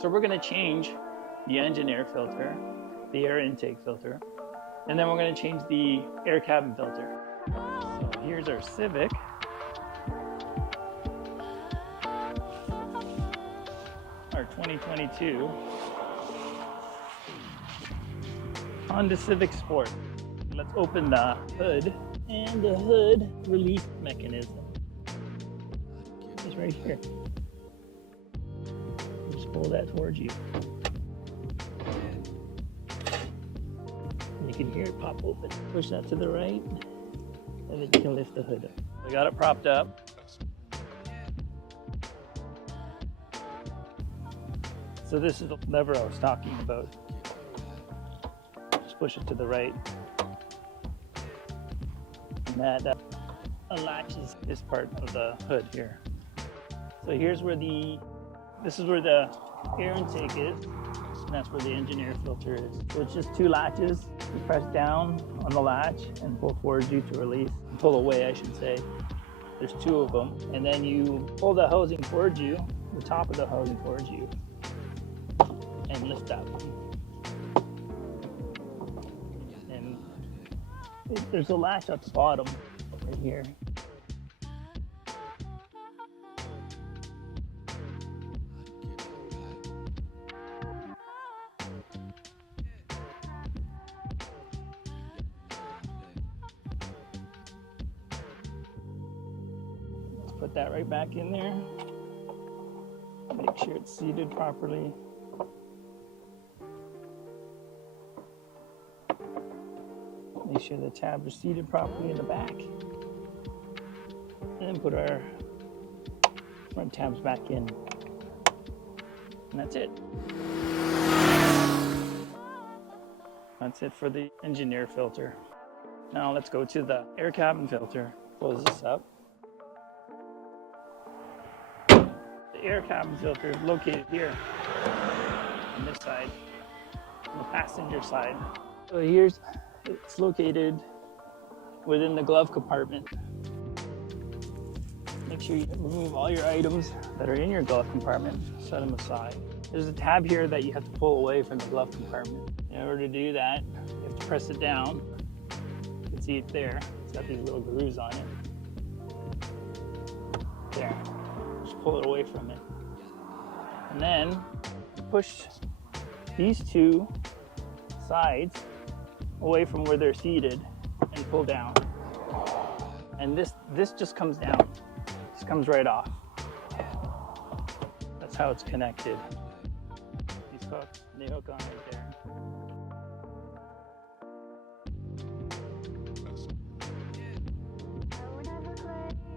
So we're going to change the engine air filter, the air intake filter, and then we're going to change the air cabin filter. So here's our Civic. Our 2022 Honda Civic Sport. Let's open the hood and the hood release mechanism. It's right here. Just pull that towards you. And you can hear it pop open. Push that to the right, and then you can lift the hood up. We got it propped up. So this is the lever I was talking about. Just push it to the right. And that unlatches this part of the hood here. So here's where this is where the air intake is, and that's where the engine air filter is. So it's just two latches. You press down on the latch and pull towards you to release. Pull away, I should say. There's two of them. And then you pull the housing towards you, the top of the housing towards you, and lift up. And there's a latch at the bottom right here. Let's put that right back in there. Make sure it's seated properly. Make sure the tabs are seated properly in the back. And then put our front tabs back in. And that's it. That's it for the engine air filter. Now let's go to the air cabin filter. Close this up. The air cabin filter is located here on this side, on the passenger side. So it's located within the glove compartment. Make sure you remove all your items that are in your glove compartment, set them aside. There's a tab here that you have to pull away from the glove compartment. In order to do that, you have to press it down. You can see it there. It's got these little grooves on it. There. Just pull it away from it. And then push these two sides away from where they're seated and pull down. And this just comes down. This comes right off. That's how it's connected. These hooks, they hook on right there.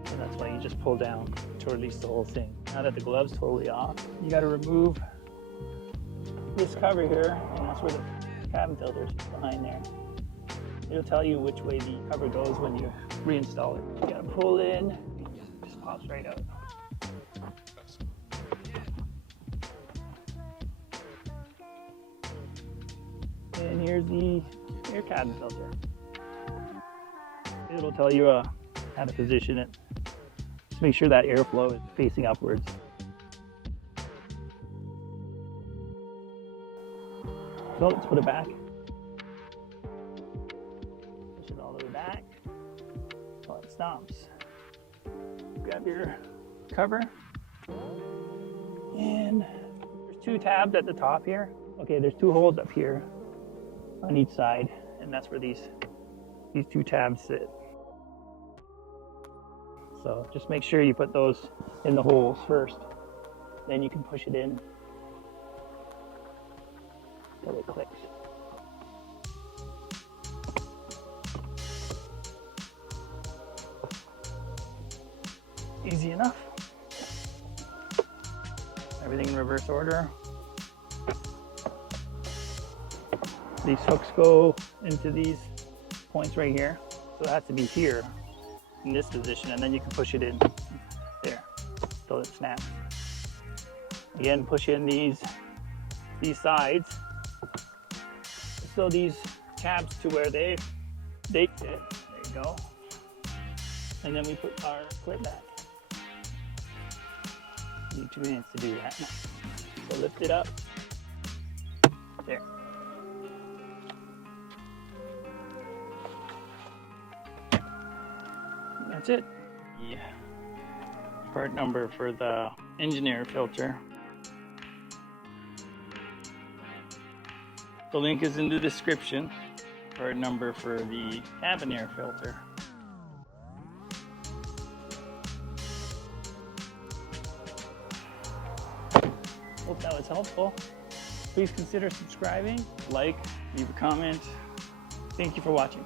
So that's why you just pull down to release the whole thing. Now that the glove's totally off, you got to remove this cover here, and that's where the cabin filter is behind there. It'll tell you which way the cover goes when you reinstall it. You gotta pull in, it just pops right out. And here's the air cabin filter. It'll tell you how to position it. Just make sure that airflow is facing upwards. So let's put it back. Push it all the way back until it stops. Grab your cover. And there's two tabs at the top here. Okay, there's two holes up here on each side, and that's where these two tabs sit. So just make sure you put those in the holes first. Then you can push it in until it clicks. Easy enough. Everything in reverse order. These hooks go into these points right here. So it has to be here in this position, and then you can push it in there until it snaps. Again, push in these sides. So these tabs to where they fit. There you go. And then we put our clip back. Need 2 minutes to do that. So lift it up. There. That's it. Yeah. Part number for the engine air filter. The link is in the description. Part number for the cabin air filter. Hope that was helpful. Please consider subscribing, like, leave a comment. Thank you for watching.